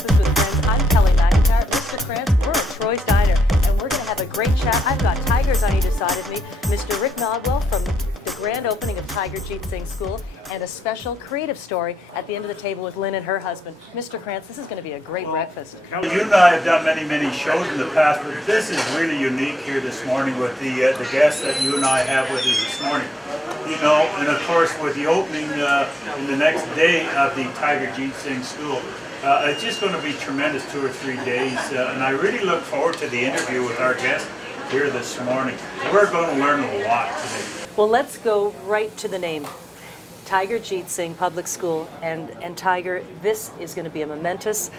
Breakfast with Friends. I'm Kelly McIntyre. Mr. Krantz, we're at Troy's Diner, and we're going to have a great chat. I've got tigers on either side of me. Mr. Rick Nodwell from the grand opening of Tiger Jeet Singh School, and a special creative story at the end of the table with Lynn and her husband. Mr. Krantz, this is going to be a great breakfast. You and I have done many shows in the past, but this is really unique here this morning with the guests that you and I have with us this morning. You know, and of course with the opening in the next day of the Tiger Jeet Singh School. It's just going to be tremendous 2 or 3 days, and I really look forward to the interview with our guest here this morning. We're going to learn a lot today. Well, let's go right to the name. Tiger Jeet Singh Public School, and Tiger, this is going to be a momentous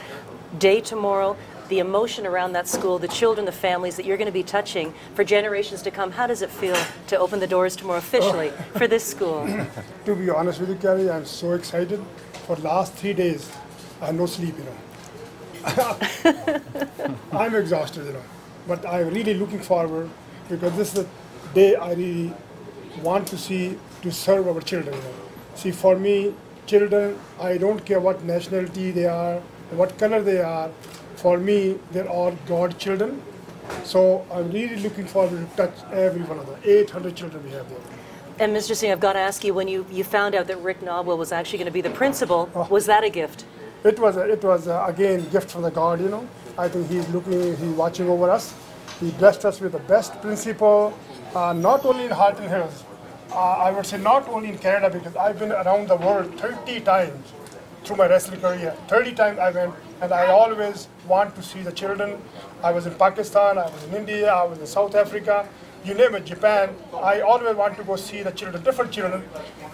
day tomorrow. The emotion around that school, the children, the families that you're going to be touching for generations to come. How does it feel to open the doors tomorrow officially for this school? To be honest with you, Kelly, I'm so excited. For the last 3 days, I have no sleep, you know. I'm exhausted, you know. But I'm really looking forward because this is the day I really want to see to serve our children, you know. See, for me, children, I don't care what nationality they are, what color they are. For me, they're all God children. So I'm really looking forward to touch every one of them. 800 children we have there. And Mr. Singh, I've got to ask you, when you found out that Rick Nodwell was actually going to be the principal, was that a gift? It was again, gift from the God, you know. I think he's watching over us. He blessed us with the best principal, not only in Halton Hills, I would say not only in Canada, because I've been around the world 30 times through my wrestling career. 30 times I went, and I always want to see the children. I was in Pakistan, I was in India, I was in South Africa, you name it, Japan. I always want to go see the children, different children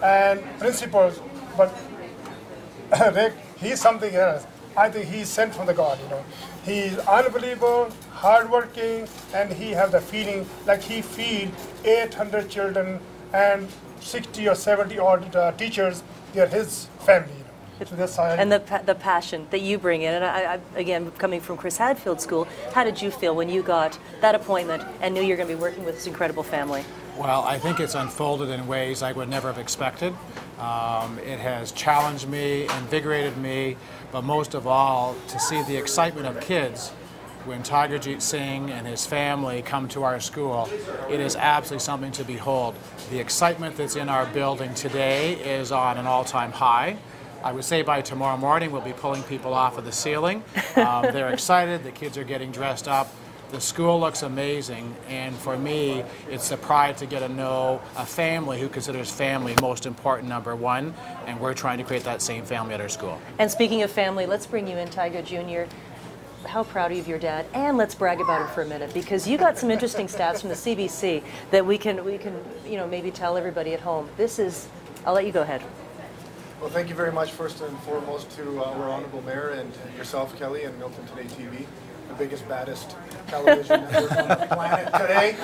and principals. But Rick, he's something else. I think he's sent from the God, you know. He's unbelievable, hardworking, and he has the feeling like he feeds 800 children and 60 or 70 odd teachers. They're his family. So that's and the passion that you bring in, and I, again, coming from Chris Hadfield School, how did you feel when you got that appointment and knew you're going to be working with this incredible family? Well, I think it's unfolded in ways I would never have expected. It has challenged me, invigorated me, but most of all, to see the excitement of kids when Tiger Jeet Singh and his family come to our school, it is absolutely something to behold. The excitement that's in our building today is on an all-time high. I would say by tomorrow morning we'll be pulling people off of the ceiling. They're excited, the kids are getting dressed up. The school looks amazing, and for me, it's the pride to get to know a family who considers family most important, number one, and we're trying to create that same family at our school. And speaking of family, let's bring you in, Tiger Jr. How proud are you of your dad? And let's brag about him for a minute, because you got some interesting stats from the CBC that we can maybe tell everybody at home. This is, I'll let you go ahead. Well, thank you very much, first and foremost, to our Honorable Mayor and yourself, Kelly, and Miltontodaytv, the biggest, baddest television network on the planet today.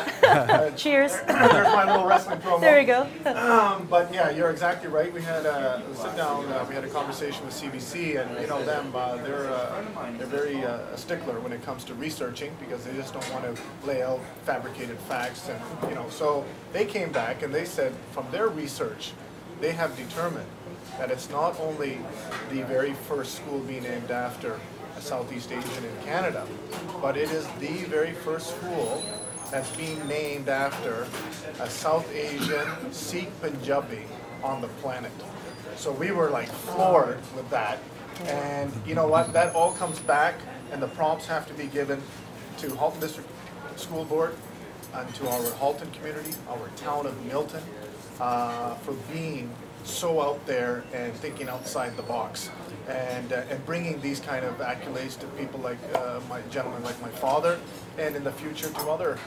Cheers. There's my little wrestling promo. There you go. But yeah, you're exactly right. We had a sit-down, we had a conversation with CBC, and you know them, they're very stickler when it comes to researching, because they just don't want to lay out fabricated facts. And you know, so they came back and they said from their research, they have determined that it's not only the very first school being named after a Southeast Asian in Canada, but it is the very first school that's being named after a South Asian Sikh Punjabi on the planet. So we were like floored with that. And you know what, that all comes back, and the prompts have to be given to Halton District School Board and to our Halton community, our town of Milton, for being so out there and thinking outside the box, and bringing these kind of accolades to people like gentlemen like my father, and in the future to other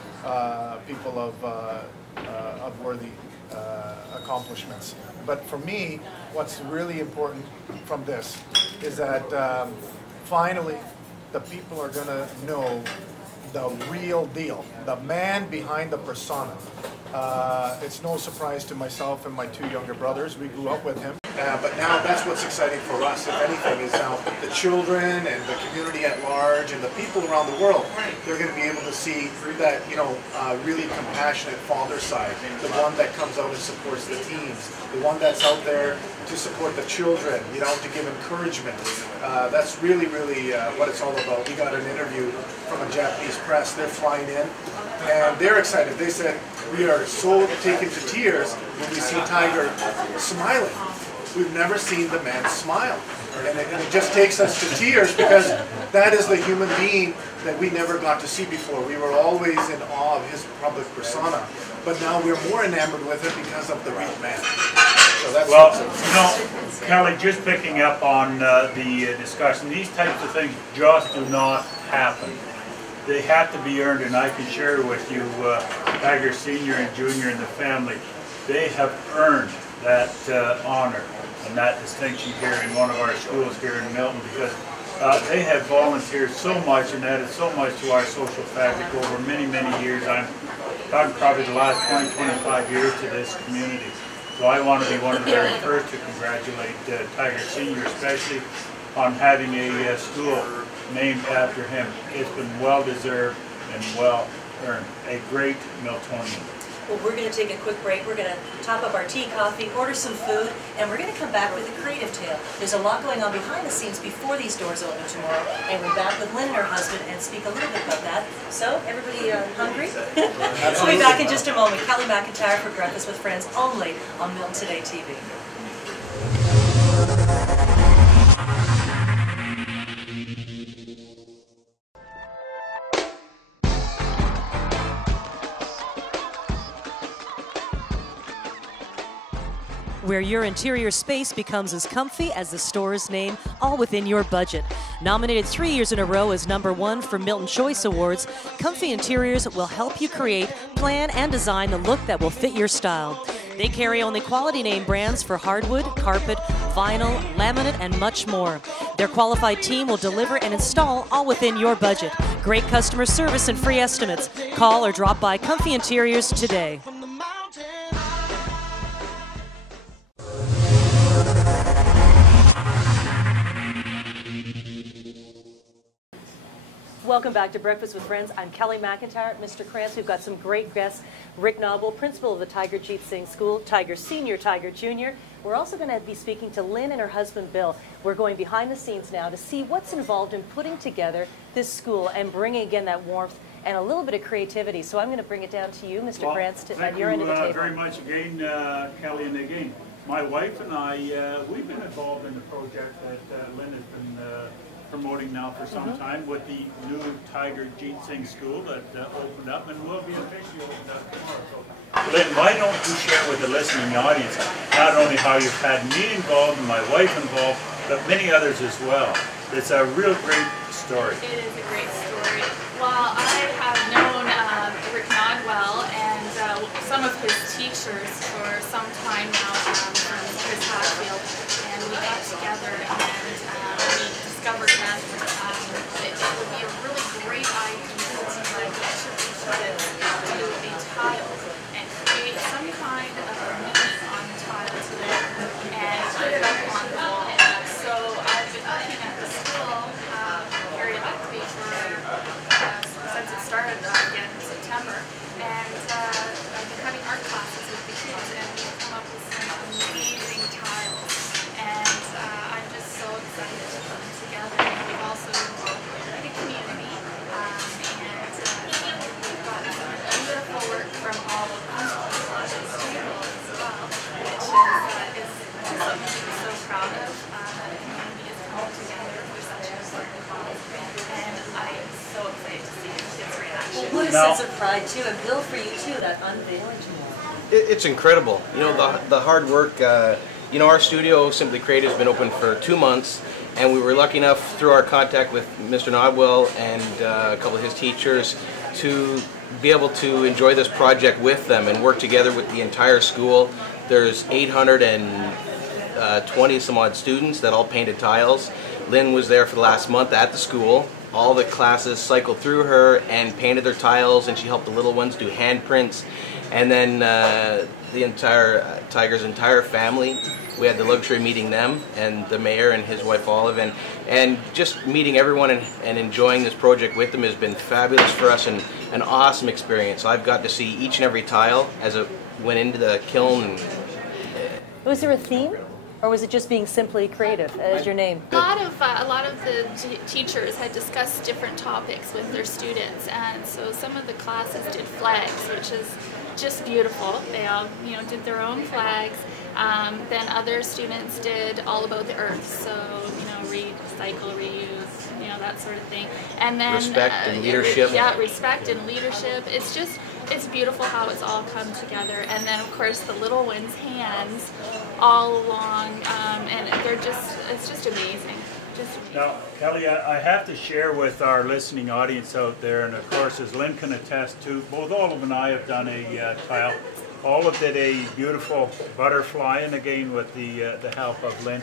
people of worthy accomplishments. But for me, what's really important from this is that finally the people are going to know the real deal, the man behind the persona. It's no surprise to myself and my two younger brothers. We grew up with him. But now that's what's exciting for us, if anything, is now the children and the community at large and the people around the world, they're going to be able to see that, really compassionate father side, the one that comes out and supports the teens, the one that's out there to support the children, to give encouragement. That's really, really what it's all about. We got an interview from a Japanese press. They're flying in, and they're excited. They said, we are so taken to tears when we see Tiger smiling. We've never seen the man smile. And it just takes us to tears, because that is the human being that we never got to see before. We were always in awe of his public persona, but now we're more enamored with it because of the real man. So that's Kelly, just picking up on the discussion, these types of things just do not happen. They have to be earned, and I can share with you, Tiger Senior and Junior and the family, they have earned that honor and that distinction here in one of our schools here in Milton, because they have volunteered so much and added so much to our social fabric over many, many years. I'm talking probably the last 20, 25 years to this community. So I want to be one of the very first to congratulate Tiger Senior, especially on having a school named after him. It's been well deserved and well earned. A great Miltonian. Well, we're going to take a quick break. We're going to top up our tea, coffee, order some food, and we're going to come back with a creative tale. There's a lot going on behind the scenes before these doors open tomorrow, and we're back with Lynn and her husband and speak a little bit about that. So, everybody hungry? We'll be back in just a moment. Kelly McIntyre for Breakfast with Friends, only on Milton Today TV. Where your interior space becomes as comfy as the store's name, all within your budget. Nominated 3 years in a row as #1 for Milton Choice Awards, Comfy Interiors will help you create, plan, and design the look that will fit your style. They carry only quality name brands for hardwood, carpet, vinyl, laminate, and much more. Their qualified team will deliver and install all within your budget. Great customer service and free estimates. Call or drop by Comfy Interiors today. Welcome back to Breakfast with Friends. I'm Kelly McIntyre. Mr. Krantz, we've got some great guests. Rick Noble, principal of the Tiger Jeet Singh School, Tiger Senior, Tiger Junior. We're also going to be speaking to Lynn and her husband, Bill. We're going behind the scenes now to see what's involved in putting together this school and bringing, again, that warmth and a little bit of creativity. So I'm going to bring it down to you, Mr. Krantz, at your end of the table. Thank you very much again, Kelly, and again, my wife and I, we've been involved in the project that Lynn has been promoting now for some time with the new Tiger Jeet Singh School that opened up and will be officially opened up tomorrow. So, Lynn, why don't you share with the listening audience not only how you've had me involved and my wife involved, but many others as well. It's a real great story. It is a great story. Well, I have known Rick Nodwell and some of his teachers for some time now from Chris Hatfield, and we got together and we discovered that it would be a really great idea to get each of these kids to do a tile and create some kind of a meaning on the tile today and put it up on the wall. So I've been looking at the school periodically since it started again in September, and I've been having art classes with the kids, and we've come up with some amazing tiles, and I'm just so excited to put them together. And we've also involved the community, and we've got some beautiful work from all of us on this table as well, which is something to be so proud of, that the community is coming together for such an important cause, and I am so excited to see the kids' reaction. Well, what a sense of pride, too, and Bill, for you, too, that unveiling tomorrow. It's incredible. The hard work. Our studio, Simply Creative, has been open for 2 months, and we were lucky enough through our contact with Mr. Nodwell and a couple of his teachers to be able to enjoy this project with them and work together with the entire school. There's 820 some odd students that all painted tiles. Lynn was there for the last month at the school. All the classes cycled through her and painted their tiles, and she helped the little ones do handprints. And then the entire Tiger's entire family. We had the luxury of meeting them and the mayor and his wife Olive, and just meeting everyone and enjoying this project with them has been fabulous for us and an awesome experience. I've got to see each and every tile as it went into the kiln. And, was there a theme, or was it just being simply creative as your name? A lot of the teachers had discussed different topics with their students, and so some of the classes did flags, which is just beautiful. They all, did their own flags. Then other students did all about the earth, so recycle, reuse, that sort of thing. And then respect and leadership. Yeah, respect and leadership. It's beautiful how it's all come together. And then of course the little ones' hands all along, and it's just amazing. Now, Kelly, I have to share with our listening audience out there, and of course, as Lynn can attest to, both Olive and I have done a tile. Olive did a beautiful butterfly, and again with the help of Lynn.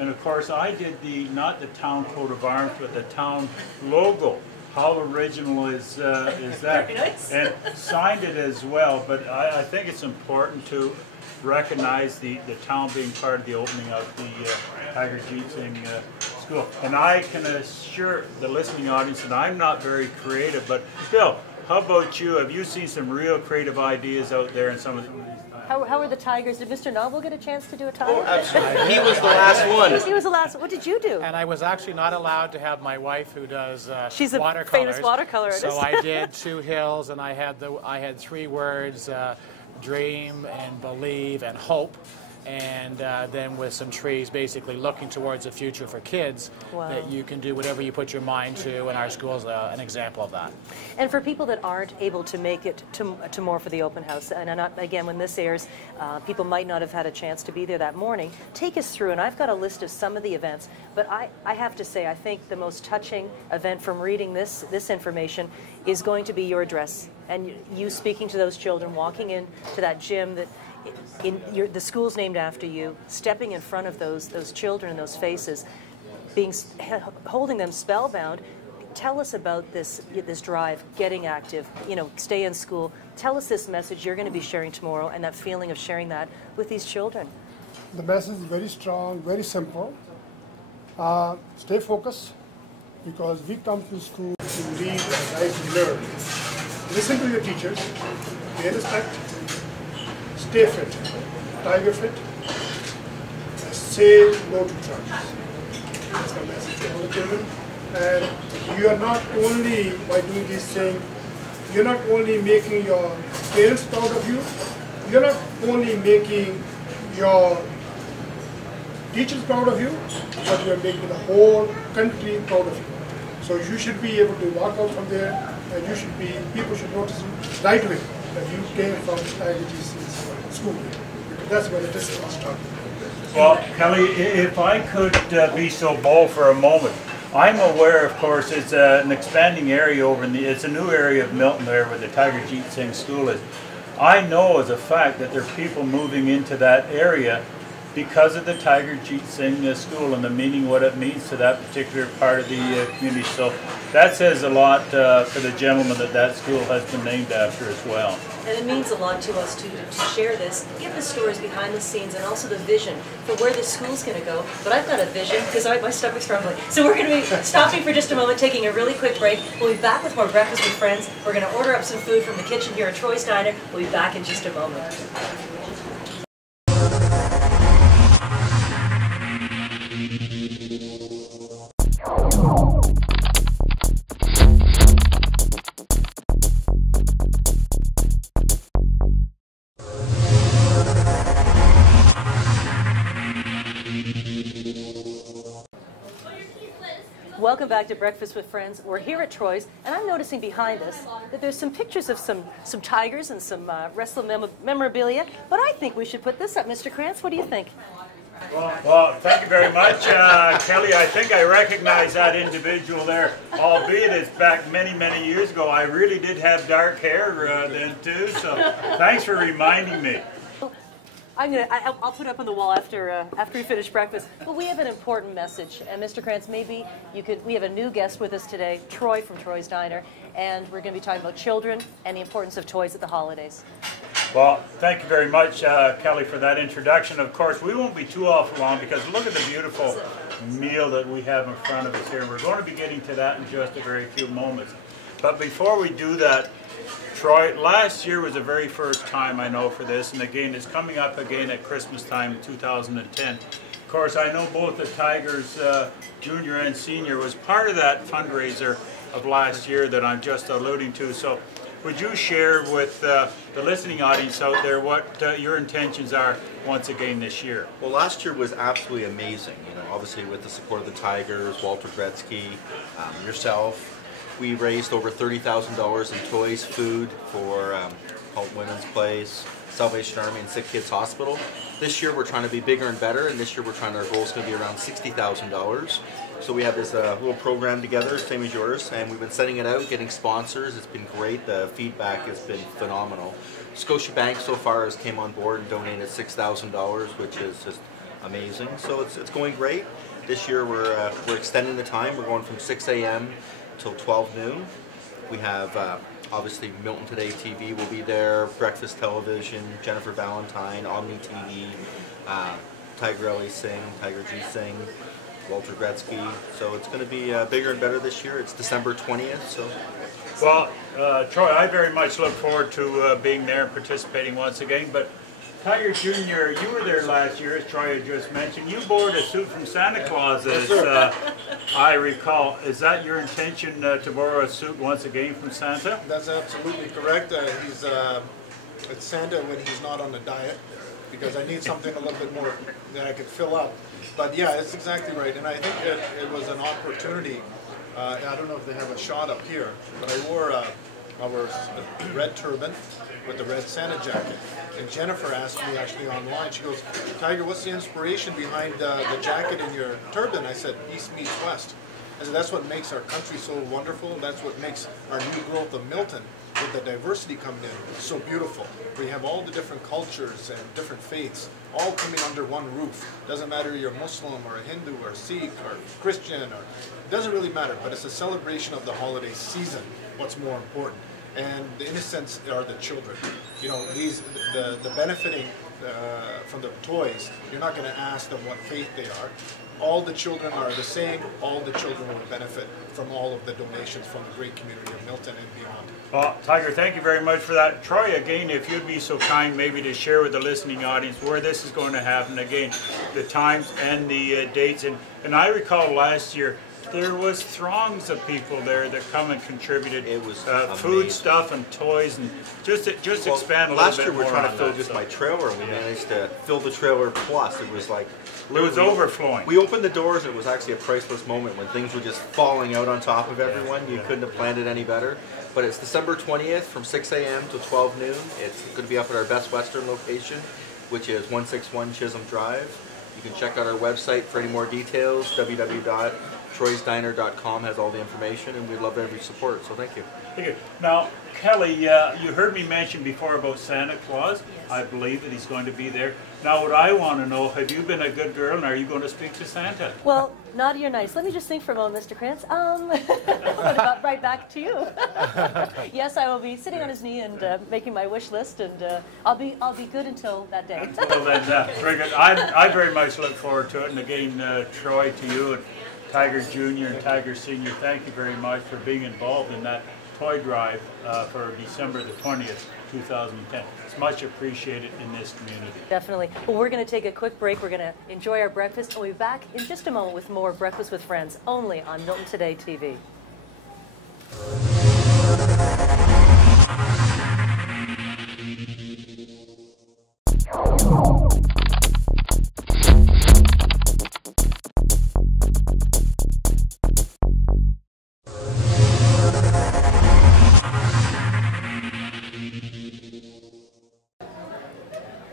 And of course, I did not the town coat of arms, but the town logo. How original is that? Very nice. And signed it as well. But I think it's important to recognize the town being part of the opening of the Tiger Jeet Singh School. And I can assure the listening audience that I'm not very creative, but Bill, how about you? Have you seen some real creative ideas out there in some of these tiles? How are the Tigers? Did Mr. Noble get a chance to do a tile? oh, absolutely. He was the last one. He was the last. What did you do? And I was actually not allowed to have my wife, who does She's a watercolors. famous watercolor artist. So I did 2 hills, and I had 3 words: dream and believe and hope. And then with some trees, basically looking towards the future for kids. Wow. That you can do whatever you put your mind to, and our school is an example of that. And for people that aren't able to make it to more for the open house, and again, when this airs, people might not have had a chance to be there that morning, take us through, and I've got a list of some of the events, but I have to say, I think the most touching event from reading this information is going to be your address, and you speaking to those children, walking into that gym that the school's named after you, stepping in front of those children and those faces, holding them spellbound. Tell us about this drive, getting active, stay in school. Tell us this message you're going to be sharing tomorrow, and that feeling of sharing that with these children. The message is very strong, very simple. Stay focused, because we come to school to read and write and learn. Listen to your teachers, pay respect, stay fit, Tiger fit, and say no to drugs. That's the message to all the children. And you are not only, by doing these things, you're not only making your parents proud of you, you're not only making your teachers proud of you, but you're making the whole country proud of you. So you should be able to walk out from there, and people should notice you right away that you came from Tiger Jeet Singh's school. That's where the discipline started. Well, Kelly, if I could be so bold for a moment, I'm aware, of course, it's an expanding area it's a new area of Milton there where the Tiger Jeet Singh School is. I know as a fact that there are people moving into that area because of the Tiger Jeet Singh School and the meaning, what it means to that particular part of the community. So that says a lot for the gentleman that school has been named after as well. And it means a lot to us to share this, give the stories behind the scenes, and also the vision for where this school's going to go. But I've got a vision, because my stomach's rumbling. So we're going to be stopping for just a moment, taking a really quick break. We'll be back with more Breakfast with Friends. We're going to order up some food from the kitchen here at Troy's Diner. We'll be back in just a moment. Welcome back to Breakfast with Friends. We're here at Troy's, and I'm noticing behind us that there's some pictures of some tigers and some wrestling memorabilia, but I think we should put this up. Mr. Krantz, what do you think? Well, thank you very much, Kelly. I think I recognize that individual there, albeit it's back many, many years ago. I really did have dark hair then too, so thanks for reminding me. I'll put it up on the wall after we finish breakfast. But we have an important message, and Mr. Krantz, maybe we have a new guest with us today, Troy from Troy's Diner, and we're going to be talking about children and the importance of toys at the holidays. Well, thank you very much, Kelly, for that introduction. Of course, we won't be too awful long because look at the beautiful meal that we have in front of us here. We're going to be getting to that in just a very few moments. But before we do that, Troy, last year was the very first time I know for this, and again, it's coming up again at Christmas time in 2010. Of course, I know both the Tigers junior and senior was part of that fundraiser of last year that I'm just alluding to. So would you share with the listening audience out there what your intentions are once again this year? Well, last year was absolutely amazing. You know, obviously with the support of the Tigers, Walter Gretzky, yourself, we raised over $30,000 in toys, food for Hope Women's Place, Salvation Army, and Sick Kids Hospital. This year we're trying to be bigger and better, and this year our goal is going to be around $60,000. So we have this little program together, same as yours, and we've been sending it out, getting sponsors. It's been great. The feedback has been phenomenal. Scotiabank so far has came on board and donated $6,000, which is just amazing. So it's going great. This year we're extending the time. We're going from 6 a.m. till 12 noon. We have obviously Miltontodaytv will be there, Breakfast Television, Jennifer Valentine, Omni TV, Tiger Ellie Singh, Tiger G Singh, Walter Gretzky. So it's going to be bigger and better this year. It's December 20th. So. Well, Troy, I very much look forward to being there and participating once again. But Tiger Jr., you were there last year, as Troy had just mentioned. You borrowed a suit from Santa Claus, as I recall. Is that your intention to borrow a suit once again from Santa? That's absolutely correct. It's Santa when he's not on a diet, because I need something a little bit more that I could fill up. But yeah, it's exactly right. And I think it was an opportunity. I don't know if they have a shot up here, but I wore our red turban with the red Santa jacket. And Jennifer asked me actually online, she goes, Tiger, what's the inspiration behind the jacket and your turban? I said, East meets West. I said, that's what makes our country so wonderful. That's what makes our new growth of Milton, with the diversity coming in, so beautiful. We have all the different cultures and different faiths all coming under one roof. Doesn't matter if you're Muslim or a Hindu or Sikh or Christian, or it doesn't really matter, but it's a celebration of the holiday season, what's more important. And the innocents are the children. You know, the benefiting from the toys, you're not going to ask them what faith they are. All the children are the same. All the children will benefit from all of the donations from the great community of Milton and beyond. Well, Tiger, thank you very much for that. Troy, again, if you'd be so kind maybe to share with the listening audience where this is going to happen, again, the times and the dates. And I recall last year, there was throngs of people there that come and contributed. It was food stuff and toys, and just expand a little bit more. Last year we were trying to fill that, just my trailer, and we managed to fill the trailer plus. It was like it was overflowing. We opened the doors, and it was actually a priceless moment when things were just falling out on top of everyone. You couldn't have planned it any better. But it's December 20th from 6 a.m. to 12 noon. It's going to be up at our Best Western location, which is 161 Chisholm Drive. You can check out our website for any more details. www.troysdiner.com has all the information, and we'd love every support, so thank you. Thank you. Now, Kelly, you heard me mention before about Santa Claus. Yes. I believe that he's going to be there. Now, what I want to know, have you been a good girl, and are you going to speak to Santa? Well, naughty or nice. Let me just think for a moment, Mr. Krantz. Right back to you. Yes, I will be sitting on his knee and making my wish list, and I'll be good until that day. Well, then, very good. I very much look forward to it. And again, Troy, to you and Tiger Jr. and Tiger Sr., thank you very much for being involved in that toy drive for December the 20th, 2010. It's much appreciated in this community. Definitely. Well, we're going to take a quick break. We're going to enjoy our breakfast, and we'll be back in just a moment with more Breakfast with Friends, only on Milton Today TV.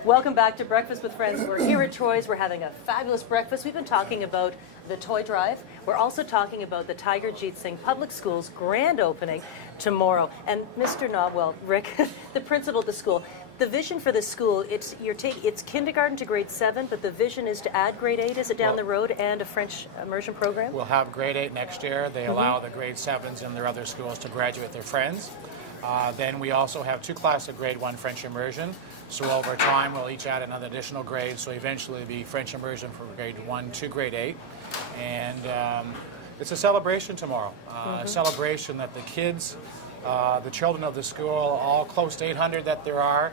Welcome back to Breakfast with Friends. We're here at Troy's. We're having a fabulous breakfast. We've been talking about the toy drive. We're also talking about the Tiger Jeet Singh Public Schools grand opening tomorrow. And Mr. Nodwell, Rick, the principal of the school, the vision for this school, it's kindergarten to grade 7, but the vision is to add grade 8, is it, down the road, and a French immersion program? We'll have grade 8 next year. They allow the grade 7s in their other schools to graduate their friends. Then we also have 2 classes of grade 1 French immersion. So over time, we'll each add another additional grade. So eventually it'll be French immersion from grade 1 to grade 8. And it's a celebration tomorrow. A celebration that the kids, the children of the school, all close to 800 that there are,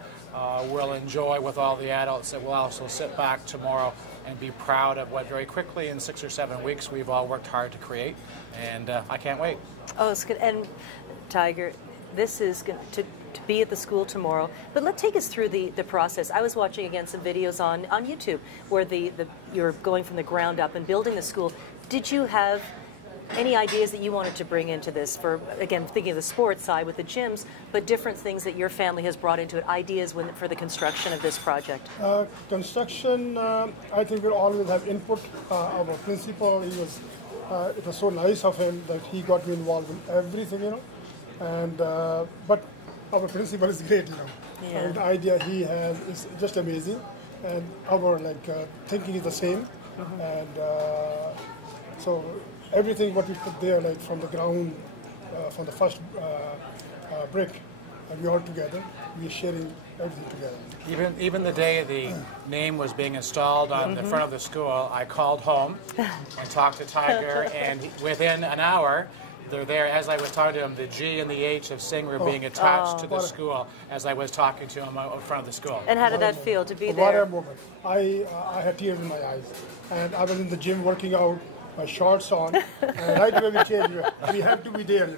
will enjoy with all the adults that will also sit back tomorrow and be proud of what very quickly in 6 or 7 weeks we've all worked hard to create. And I can't wait. Oh, it's good. And Tiger, this is going to be at the school tomorrow. But let's take us through the process. I was watching again some videos on YouTube where you're going from the ground up and building the school. Did you have any ideas that you wanted to bring into this for, again, thinking of the sports side with the gyms, but different things that your family has brought into it, ideas for the construction of this project? Construction, I think we'll always have input. Our principal, it was so nice of him that he got me involved in everything, And but our principal is great, Yeah. And the idea he has is just amazing, and our thinking is the same, and so everything what we put there, from the ground, from the first brick, and we all together, we're sharing everything together. Even the day the name was being installed on the front of the school, I called home and talked to Tiger, and within an hour, they're there. As I was talking to him, the G and the H of Sing were being attached to the school as I was talking to him out front of the school. And how did that feel to be What there? a moment. I had tears in my eyes, and I was in the gym working out, my shorts on, and right away we came, we have to be there,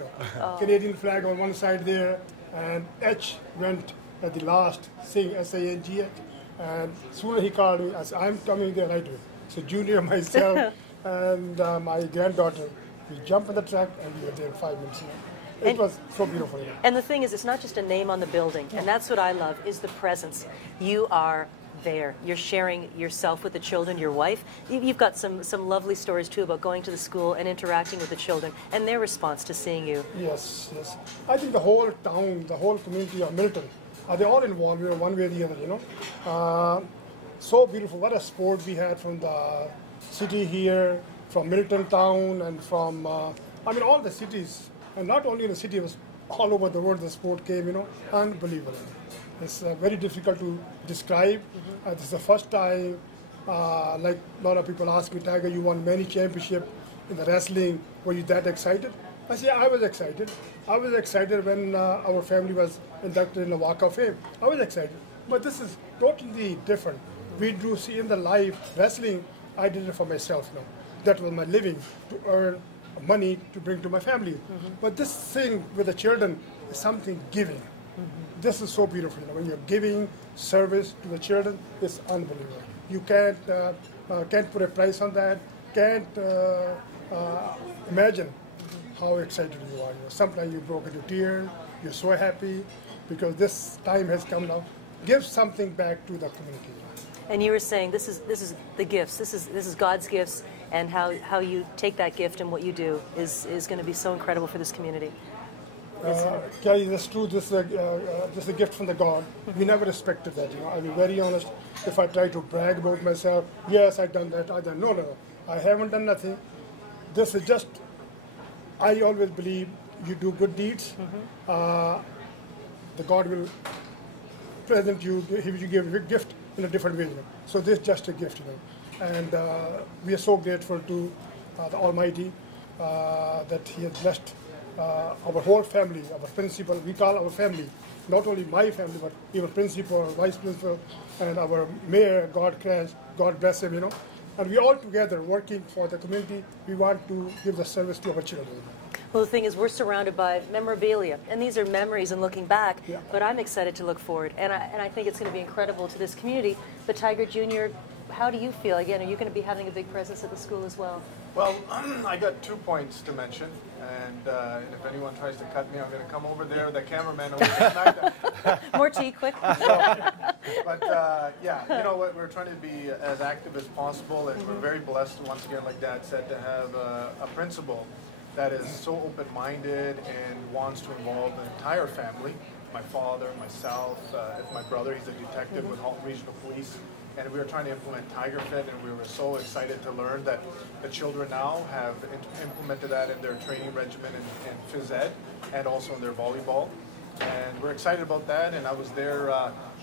Canadian flag on one side there, and H went at the last, Sing, S-A-N-G-H, and soon he called me, I said, I'm coming there right away. So Junior, myself, and my granddaughter, we jumped on the track and we were there in 5 minutes. It was so beautiful. And the thing is, it's not just a name on the building, and that's what I love, is the presence. You are there. You're sharing yourself with the children, your wife. You've got some lovely stories, too, about going to the school and interacting with the children and their response to seeing you. Yes. I think the whole town, the whole community of Milton, they're all involved, one way or the other, So beautiful. What a support we had from the city here, from Milton town, and from, all the cities. And not only in the city, it was all over the world the sport came, unbelievable. It's very difficult to describe. This is the first time, like a lot of people ask me, Tiger, you won many championships in the wrestling. Were you that excited? I said, yeah, I was excited. I was excited when our family was inducted in the Walk of Fame. I was excited. But this is totally different. We do see in the live wrestling, I did it for myself, That was my living, to earn money to bring to my family. But this thing with the children is something giving. This is so beautiful. When you're giving service to the children, it's unbelievable. You can't put a price on that. Can't imagine how excited you are. Sometimes you broke into tears. You're so happy because this time has come now. Give something back to the community. And you were saying this is the gifts. This is God's gifts, and how you take that gift and what you do is going to be so incredible for this community. Kelly, that's true. This is a gift from the God. We never expected that. I'll be very honest. If I try to brag about myself, yes, I've done that. I've done no. I haven't done nothing. This is just. I always believe you do good deeds. The God will present you. He will give a gift in a different way. So this is just a gift. And we are so grateful to the Almighty that He has blessed our whole family, our principal. We call our family, not only my family, but even principal, vice principal, and our mayor, God bless him, And we all together working for the community. We want to give the service to our children. Well, the thing is, we're surrounded by memorabilia, and these are memories and looking back, but I'm excited to look forward, and I think it's going to be incredible to this community. But Tiger Jr., how do you feel? Again, are you going to be having a big presence at the school as well? Well, I got 2 points to mention, and if anyone tries to cut me, I'm going to come over there. The cameraman will smack them. More tea, quick. But what we're trying to be as active as possible, and we're very blessed once again, like Dad said, to have a principal that is so open-minded and wants to involve the entire family. My father, myself, my brother, he's a detective with Halton Regional Police. And we were trying to implement Tiger Fit, and we were so excited to learn that the children now have implemented that in their training regimen in phys ed and also in their volleyball. And we're excited about that, and I was there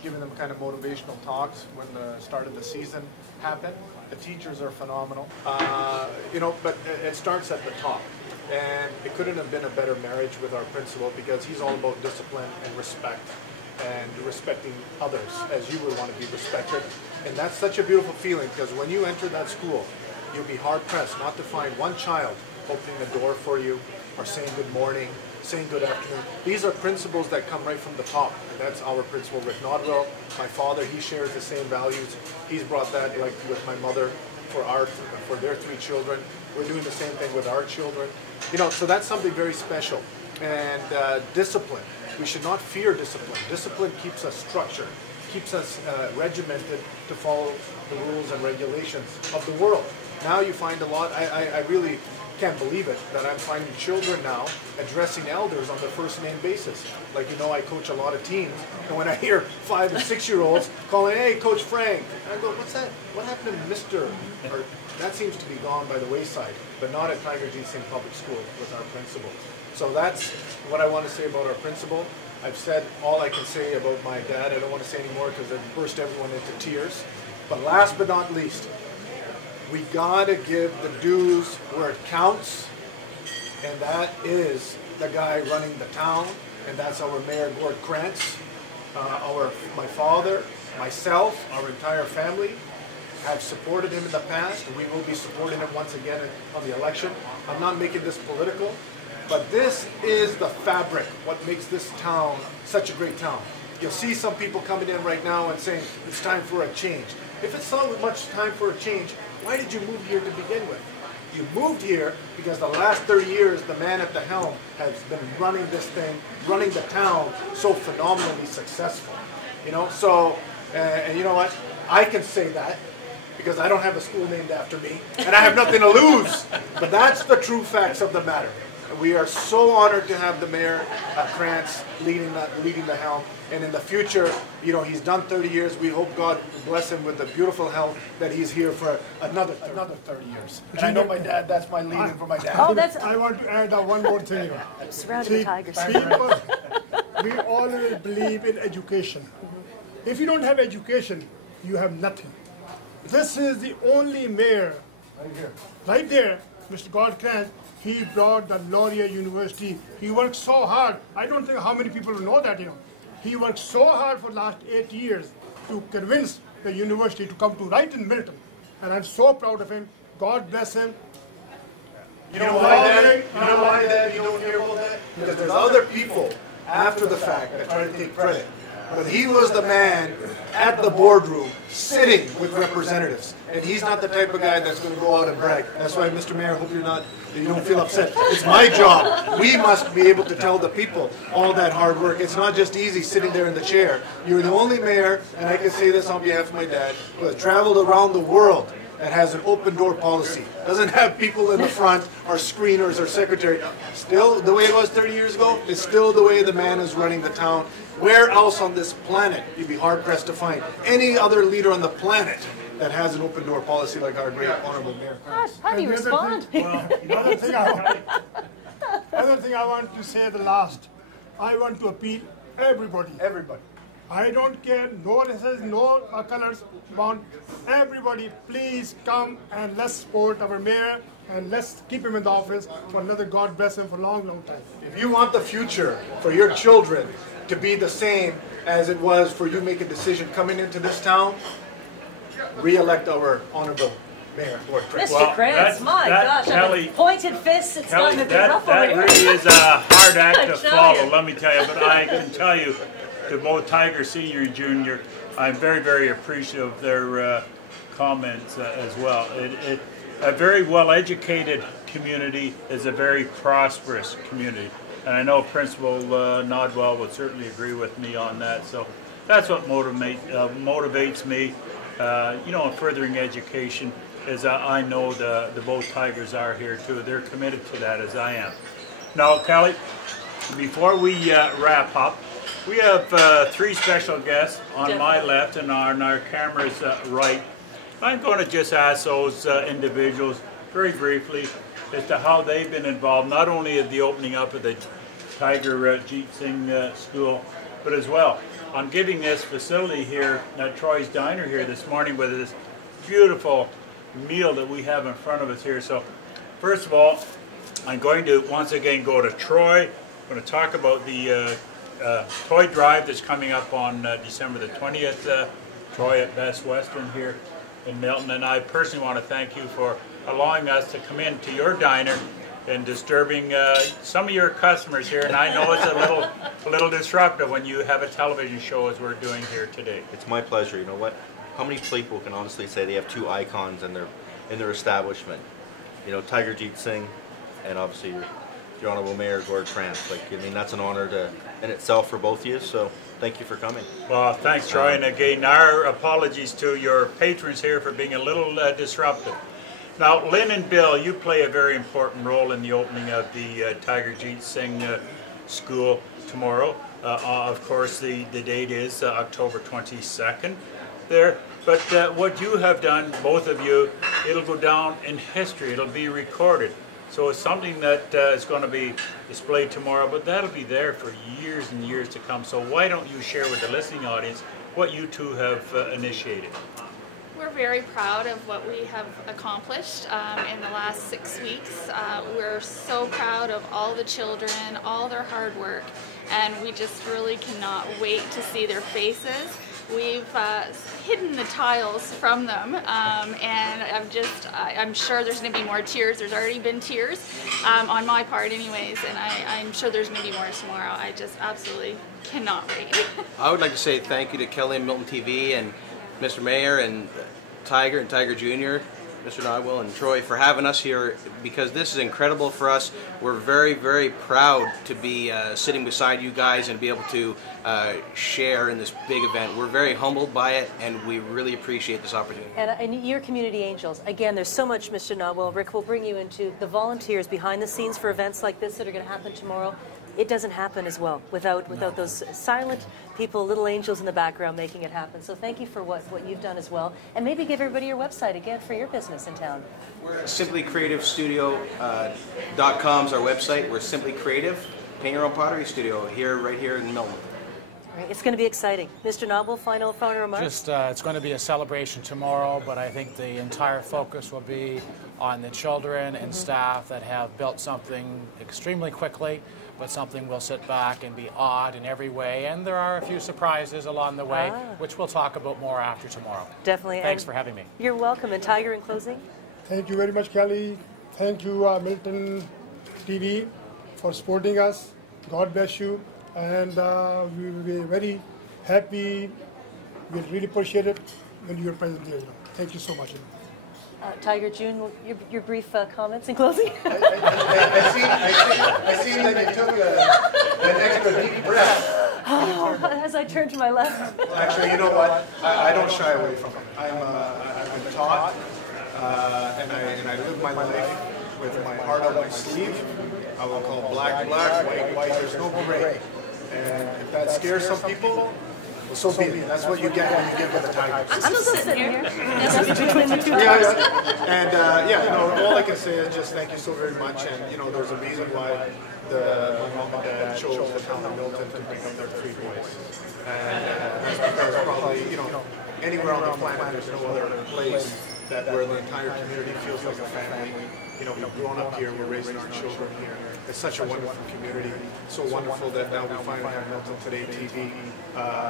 giving them kind of motivational talks when the start of the season happened. The teachers are phenomenal, but it starts at the top. And it couldn't have been a better marriage with our principal, because he's all about discipline and respect, and respecting others as you would want to be respected. And that's such a beautiful feeling, because when you enter that school, you'll be hard-pressed not to find one child opening the door for you, or saying good morning, saying good afternoon. These are principles that come right from the top, and that's our principal, Rick Nodwell. My father, he shares the same values. He's brought that, like with my mother, for their 3 children. We're doing the same thing with our children. So that's something very special. And discipline. We should not fear discipline. Discipline keeps us structured, keeps us regimented to follow the rules and regulations of the world. Now you find a lot, I really can't believe it, that I'm finding children now addressing elders on the first name basis. Like, I coach a lot of teams, and when I hear 5 and 6-year-olds calling, "Hey, Coach Frank," I go, "What's that? What happened to Mr.?" Or, that seems to be gone by the wayside, but not at Tiger Jeetsing Public School with our principal. So that's what I want to say about our principal. I've said all I can say about my dad. I don't want to say any more because it burst everyone into tears. But last but not least, we gotta give the dues where it counts, and that is the guy running the town, and that's our Mayor Gord Krantz. My father, myself, our entire family have supported him in the past. We will be supporting him once again on the election. I'm not making this political, but this is the fabric, what makes this town such a great town. You'll see some people coming in right now and saying it's time for a change. If it's so much time for a change, why did you move here to begin with? You moved here because the last 30 years, the man at the helm has been running this thing, running the town so phenomenally successful. And you know what? I can say that because I don't have a school named after me, and I have nothing to lose. But that's the true facts of the matter. We are so honored to have the Mayor Krantz leading the helm. And in the future, he's done 30 years. We hope God bless him with the beautiful health that he's here for another 30 years. And I know my dad, that's my leading for my dad. Oh, I want to add one more thing. Surrounded by tigers. We always believe in education. If you don't have education, you have nothing. This is the only mayor, right there, Mr. Gord Krantz. He brought the Laurier University. He worked so hard. I don't think how many people know that, He worked so hard for the last 8 years to convince the university to come to right in Milton. And I'm so proud of him. God bless him. You know why, Dad? You don't hear about that? Because there's other people after the fact that try to take credit. But he was the man at the boardroom sitting with representatives. And he's not the type of guy that's going to go out and brag. That's why, Mr. Mayor, I hope you don't feel upset. It's my job. We must be able to tell the people all that hard work. It's not just easy sitting there in the chair. You're the only mayor, and I can say this on behalf of my dad, who has traveled around the world that has an open door policy. Doesn't have people in the front or screeners or secretary. Still, the way it was 30 years ago, is still the way the man is running the town. Where else on this planet, you'd be hard-pressed to find any other leader on the planet that has an open door policy like our great honorable mayor. How do you respond? Another thing I want to say the last. I want to appeal everybody. I don't care, no races, no colors, want everybody, please come and let's support our mayor and let's keep him in the office for another, God bless him, for a long, long time. If you want the future for your children to be the same as it was for you making a decision coming into this town, re-elect our honorable mayor, Gord Krantz. Mr. Krantz, my gosh, Kelly, pointed fists, it's Kelly, starting to be rough over that here. really is a hard act to tell follow, you. let me tell you. But I can tell you, to both Tiger Senior and Junior, I'm very, very appreciative of their comments as well. A very well-educated community is a very prosperous community. And I know Principal Nodwell would certainly agree with me on that. So that's what motivates me, in furthering education, is I know the both Tigers are here too. They're committed to that, as I am. Now, Kelly, before we wrap up, we have 3 special guests on my left and on our camera's right. I'm going to just ask those individuals very briefly as to how they've been involved, not only at the opening up of the Tiger Jeet Singh School, but as well on giving this facility here at Troy's Diner here this morning with this beautiful meal that we have in front of us here. So first of all, I'm going to once again go to Troy. I'm going to talk about the toy drive that's coming up on December the 20th. Troy at Best Western here in Milton, and I personally want to thank you for allowing us to come into your diner and disturbing some of your customers here. And I know it's a little disruptive when you have a television show as we're doing here today. It's my pleasure. You know what? How many people can honestly say they have two icons in their establishment? You know, Tiger Jeet Singh, and obviously your Honorable Mayor Gord Krantz. Like, I mean, that's an honor in itself for both of you. So thank you for coming. Well, thanks, Troy. And again, our apologies to your patrons here for being a little disruptive. Now, Lynn and Bill, you play a very important role in the opening of the Tiger Jeet Singh School tomorrow. Of course, the date is October 22nd there. But what you have done, both of you, it'll go down in history. It'll be recorded. So it's something that is going to be displayed tomorrow, but that'll be there for years and years to come. So why don't you share with the listening audience what you two have initiated? We're very proud of what we have accomplished in the last 6 weeks. We're so proud of all the children, all their hard work, and we just really cannot wait to see their faces. We've hidden the tiles from them, and I'm sure there's going to be more tears. There's already been tears on my part anyways, and I'm sure there's going to be more tomorrow. I just absolutely cannot wait. I would like to say thank you to Kelly and Miltontodaytv and Mr. Mayor and Tiger and Tiger Jr., Mr. Nodwell and Troy for having us here, because this is incredible for us. We're very, very proud to be sitting beside you guys and be able to share in this big event. We're very humbled by it, and we really appreciate this opportunity. And your community angels, again, there's so much, Mr. Nodwell. Rick will bring you into the volunteers behind the scenes for events like this that are going to happen tomorrow. It doesn't happen as well without those silent people, little angels in the background making it happen. So thank you for what you've done as well. And maybe give everybody your website again for your business in town. SimplyCreativeStudio.com is our website. We're Simply Creative, paint your own pottery studio right here in Milton. All right, it's going to be exciting. Mr. Nodwell, final remarks? It's going to be a celebration tomorrow, but I think the entire focus will be on the children and staff that have built something extremely quickly, but something will sit back and be awed in every way. And there are a few surprises along the way, which we'll talk about more after tomorrow. Definitely. Thanks for having me. You're welcome. And Tiger, in closing? Thank you very much, Kelly. Thank you, Milton TV, for supporting us. God bless you. And we will be very happy. We'll really appreciate it when you're present here. Thank you so much. Tiger, June, your brief comments in closing? I see that you took an extra deep breath. As I turn to my left. Actually, you know what? I don't shy away from it. I'm taught, and I live my life with my heart on my sleeve. I will call black, white. There's no gray. And if that scares some people, well, so be it. That's what you get when you get with the Tigers. I'm still sitting here. Between the two. And all I can say is just thank you so very much. And there's a reason why my mom and dad chose the town of Milton to bring up their 3 boys. And that's because probably anywhere on the planet there's no other place where the entire community feels like a family. We've grown up here, we're raising our children here. It's such a wonderful community. So wonderful that now we finally have Miltontodaytv.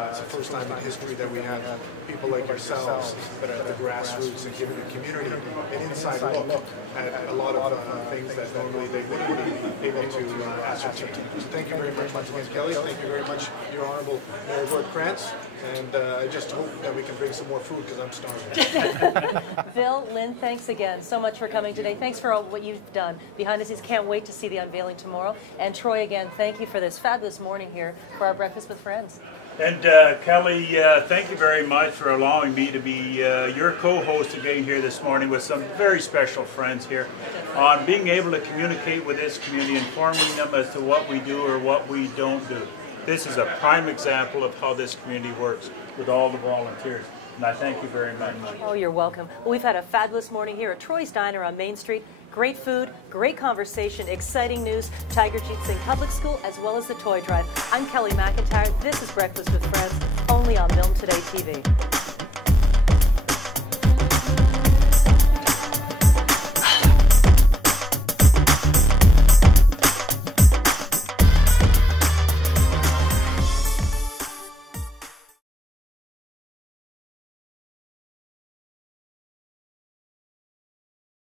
It's the first time in history that we have people like yourselves that are at the grassroots and giving the community an inside look at a lot of things that normally they wouldn't be able to ascertain. So thank you very much once again, Kelly. Thank you very much, Your Honorable Mayor Gord Krantz. And I just hope that we can bring some more food because I'm starving. Bill, Lynn, thanks again so much for coming today. Thanks for all what you've done behind the scenes. Can't wait to see the unveiling tomorrow. And Troy, again, thank you for this fabulous morning here for our Breakfast with Friends. And Kelly, thank you very much for allowing me to be your co-host again here this morning with some very special friends here on being able to communicate with this community, informing them as to what we do or what we don't do. This is a prime example of how this community works with all the volunteers. And I thank you very much. Oh, you're welcome. Well, we've had a fabulous morning here at Troy's Diner on Main Street. Great food, great conversation, exciting news, Tiger Jeet Singh Public School, as well as the toy drive. I'm Kelly McIntyre. This is Breakfast with Friends, only on Milton Today TV.